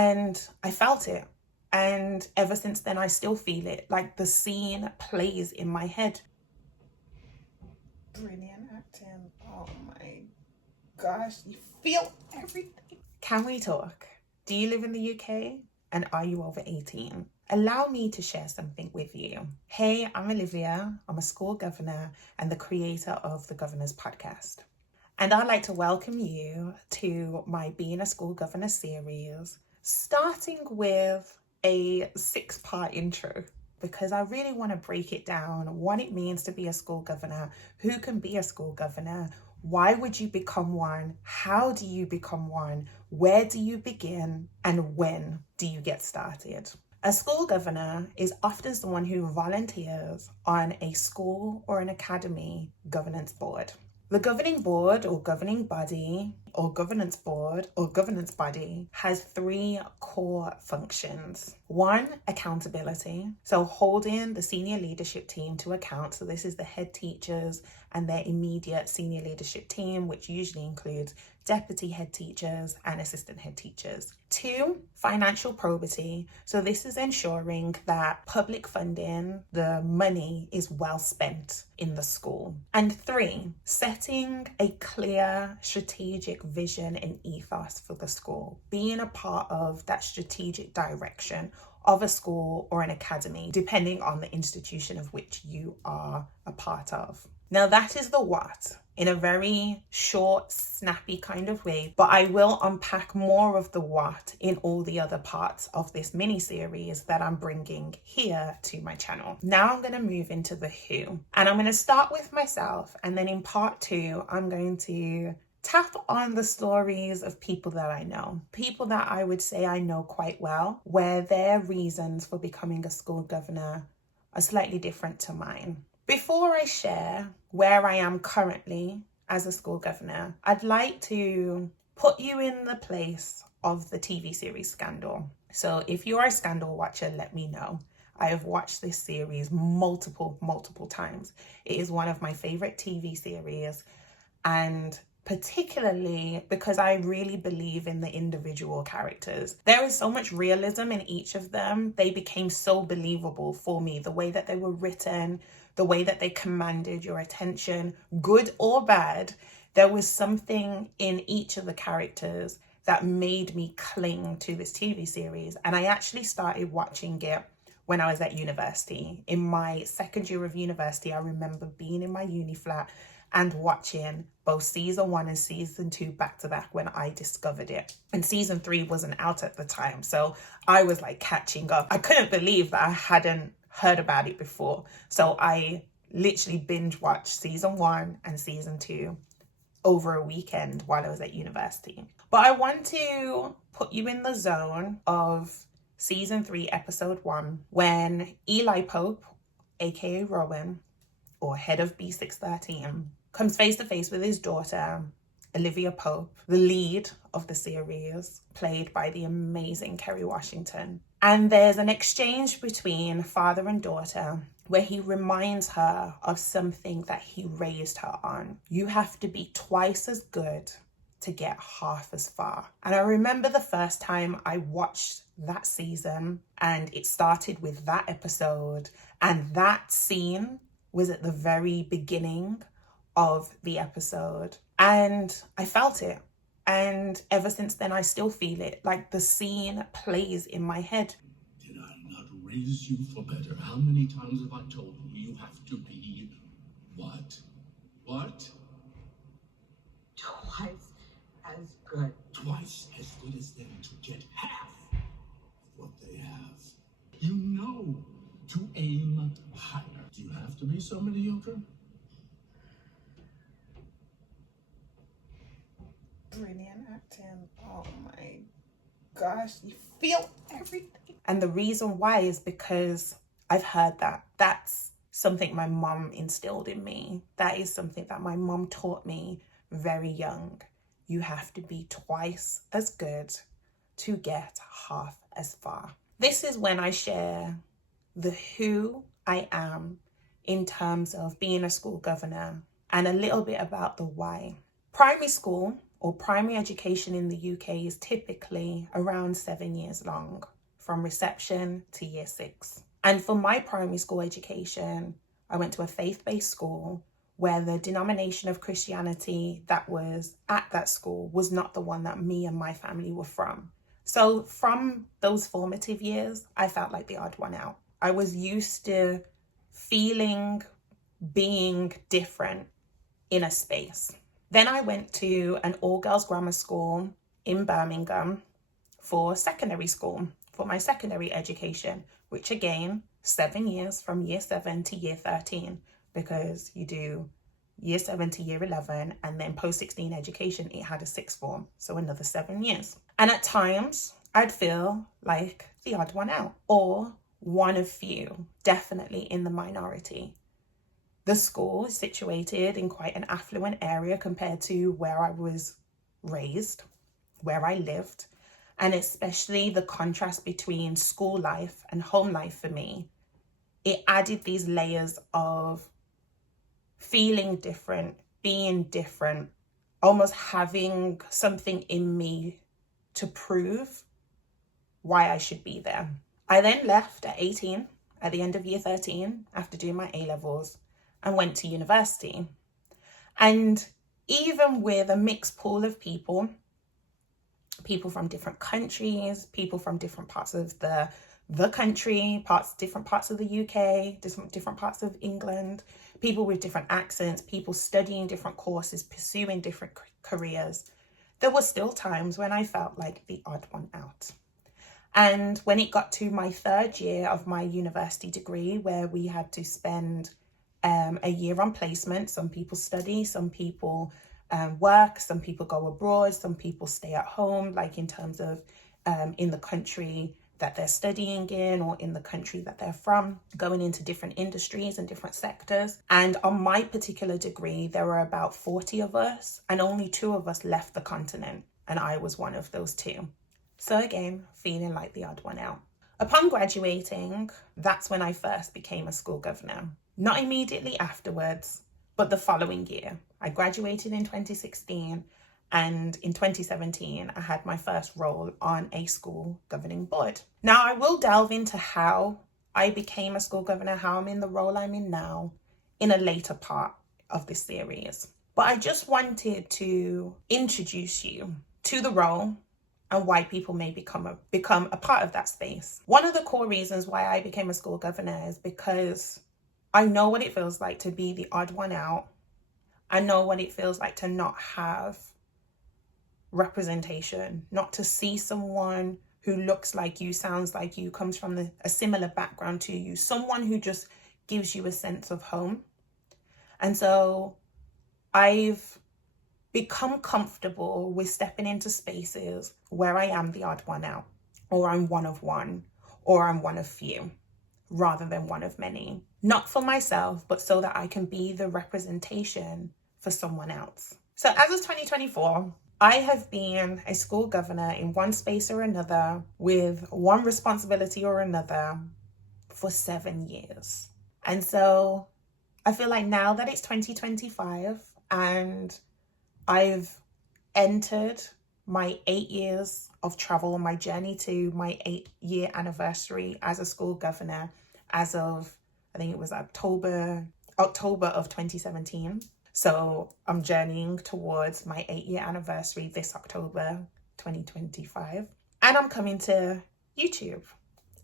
And I felt it. And ever since then, I still feel it. Like the scene plays in my head. Brilliant acting. Oh my gosh, you feel everything. Can we talk? Do you live in the UK? And are you over 18? Allow me to share something with you. Hey, I'm Olivia. I'm a school governor and the creator of the Governor's Podcast. And I'd like to welcome you to my Being a School Governor series, starting with a 6-part intro, because I really want to break it down, what it means to be a school governor, who can be a school governor, why would you become one, how do you become one, where do you begin, and when do you get started. A school governor is often someone who volunteers on a school or an academy governance board. The governing board or governing body or governance board or governance body has 3 core functions. 1, accountability. So holding the senior leadership team to account. So this is the head teachers and their immediate senior leadership team, which usually includes deputy head teachers and assistant head teachers. 2, financial probity. So this is ensuring that public funding, the money, is well spent in the school. And 3, setting a clear strategic vision and ethos for the school, being a part of that strategic direction of a school or an academy, depending on the institution of which you are a part of. Now that is the what in a very short, snappy kind of way, but I will unpack more of the what in all the other parts of this mini series that I'm bringing here to my channel. Now I'm going to move into the who, and I'm going to start with myself, and then in part 2, I'm going to tap on the stories of people that I know, people that I would say I know quite well, where their reasons for becoming a school governor are slightly different to mine. Before I share where I am currently as a school governor, I'd like to put you in the place of the TV series Scandal. So if you are a Scandal watcher, let me know. I have watched this series multiple times. It is one of my favorite TV series, and particularly because I really believe in the individual characters. There is so much realism in each of them. They became so believable for me, the way that they were written, the way that they commanded your attention, good or bad. There was something in each of the characters that made me cling to this TV series. And I actually started watching it when I was at university. In my second year of university, I remember being in my uni flat and watching both season 1 and season 2 back to back when I discovered it. And season 3 wasn't out at the time, so I was like catching up. I couldn't believe that I hadn't heard about it before. So I literally binge watched season 1 and season 2 over a weekend while I was at university. But I want to put you in the zone of season 3, episode 1, when Eli Pope, aka Rowan, or head of B613, comes face to face with his daughter, Olivia Pope, the lead of the series, played by the amazing Kerry Washington. And there's an exchange between father and daughter where he reminds her of something that he raised her on. You have to be twice as good to get half as far. And I remember the first time I watched that season, and it started with that episode, and that scene was at the very beginning of the episode, and I felt it. And ever since then, I still feel it. Like the scene plays in my head. Did I not raise you for better? How many times have I told you you have to be what? What? Twice as good. Twice as good as them to get half of what they have. You know to aim higher. Do you have to be so mediocre? Brilliant acting. Oh my gosh, you feel everything. And the reason why is because I've heard that. That's something my mom instilled in me. That is something that my mom taught me very young. You have to be twice as good to get half as far. This is when I share the who I am in terms of being a school governor and a little bit about the why. Primary school or primary education in the UK is typically around 7 years long, from reception to year 6. And for my primary school education, I went to a faith-based school where the denomination of Christianity that was at that school was not the one that me and my family were from. So from those formative years, I felt like the odd one out. I was used to being different in a space. Then I went to an all-girls grammar school in Birmingham for secondary school, for my secondary education, which again, 7 years from year 7 to year 13, because you do year 7 to year 11, and then post-16 education, it had a sixth form, so another 7 years. And at times, I'd feel like the odd one out, or one of few, definitely in the minority. The school is situated in quite an affluent area compared to where I was raised, where I lived, and especially the contrast between school life and home life for me. It added these layers of feeling different, being different, almost having something in me to prove why I should be there. I then left at 18, at the end of year 13, after doing my A-levels, and went to university. And even with a mixed pool of people from different countries, people from different parts of the country, different parts of the UK, different parts of England, people with different accents, people studying different courses, pursuing different careers, there were still times when I felt like the odd one out. And when it got to my third year of my university degree, where we had to spend a year on placement, some people study, some people work, some people go abroad, some people stay at home, like in terms of in the country that they're studying in or in the country that they're from, going into different industries and different sectors. And on my particular degree, there were about 40 of us, and only 2 of us left the continent, and I was one of those 2. So again, feeling like the odd one out. Upon graduating, that's when I first became a school governor. Not immediately afterwards, but the following year. I graduated in 2016, and in 2017, I had my first role on a school governing board. Now, I will delve into how I became a school governor, how I'm in the role I'm in now, in a later part of this series. But I just wanted to introduce you to the role and why people may become a part of that space. One of the core reasons why I became a school governor is because I know what it feels like to be the odd one out. I know what it feels like to not have representation, not to see someone who looks like you, sounds like you, comes from a similar background to you, someone who just gives you a sense of home. And so I've become comfortable with stepping into spaces where I am the odd one out, or I'm one of one, or I'm one of few, rather than one of many. Not for myself, but so that I can be the representation for someone else. So as of 2024, I have been a school governor in one space or another, with one responsibility or another, for 7 years. And so I feel like now that it's 2025 and I've entered my 8 years of travel, my journey to my 8-year anniversary as a school governor, as of, I think it was October of 2017. So I'm journeying towards my 8-year anniversary this October 2025. And I'm coming to YouTube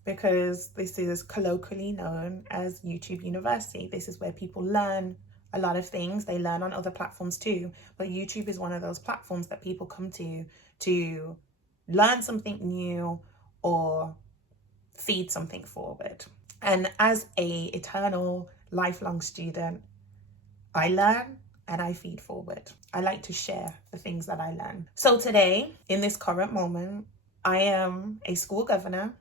because this is colloquially known as YouTube University. This is where people learn a lot of things. They learn on other platforms too, but YouTube is one of those platforms that people come to learn something new or feed something forward. And as a eternal lifelong student, I learn and I feed forward. I like to share the things that I learn. So today, in this current moment, I am a school governor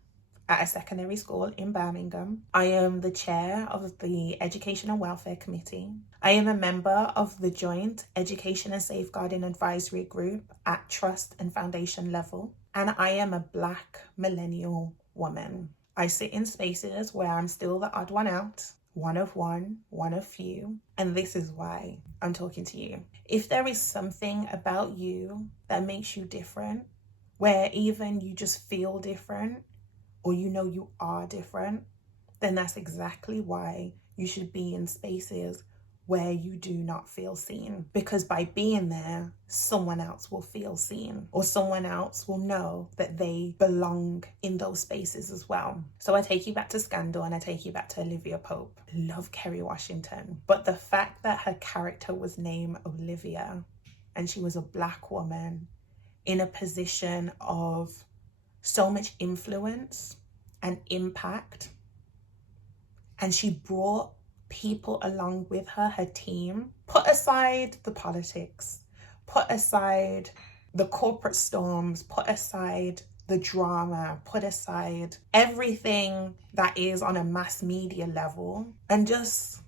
at a secondary school in Birmingham. I am the chair of the Education and Welfare Committee. I am a member of the Joint Education and Safeguarding Advisory Group at trust and foundation level. And I am a Black Millennial Woman. I sit in spaces where I'm still the odd one out, one of one, one of few, and this is why I'm talking to you. If there is something about you that makes you different, where even you just feel different, or you know you are different, then that's exactly why you should be in spaces where you do not feel seen. Because by being there, someone else will feel seen, or someone else will know that they belong in those spaces as well. So I take you back to Scandal and I take you back to Olivia Pope. Love Kerry Washington. But the fact that her character was named Olivia and she was a Black woman in a position of so much influence and impact, and she brought people along with her, her team. Put aside the politics, put aside the corporate storms, put aside the drama, put aside everything that is on a mass media level, and just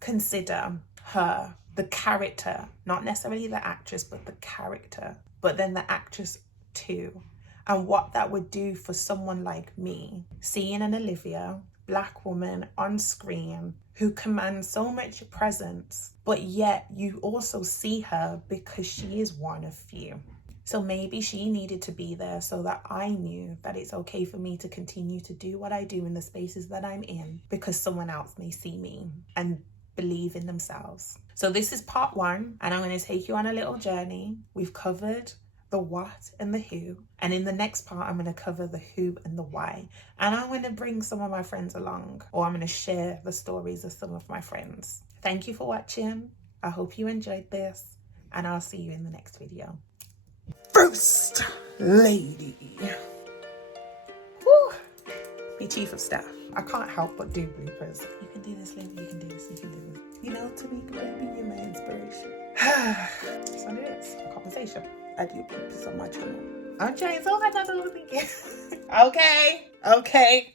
consider her, the character, not necessarily the actress, but the character, but then the actress too, and what that would do for someone like me, seeing an Olivia, Black woman on screen who commands so much presence, but yet you also see her because she is one of few. So maybe she needed to be there so that I knew that it's okay for me to continue to do what I do in the spaces that I'm in, because someone else may see me and believe in themselves. So this is part 1, and I'm going to take you on a little journey. We've covered the what and the who, and in the next part I'm going to cover the who and the why, and I'm going to bring some of my friends along, or I'm going to share the stories of some of my friends. Thank you for watching. I hope you enjoyed this, and I'll see you in the next video. First lady. Woo. Be chief of staff. I can't help but do bloopers. You can do this, lady. You can do this. You can do this. You know, Tamika might be my inspiration. So it is a conversation. I do bloopers on my channel. I'm trying so hard not to look at you. Okay.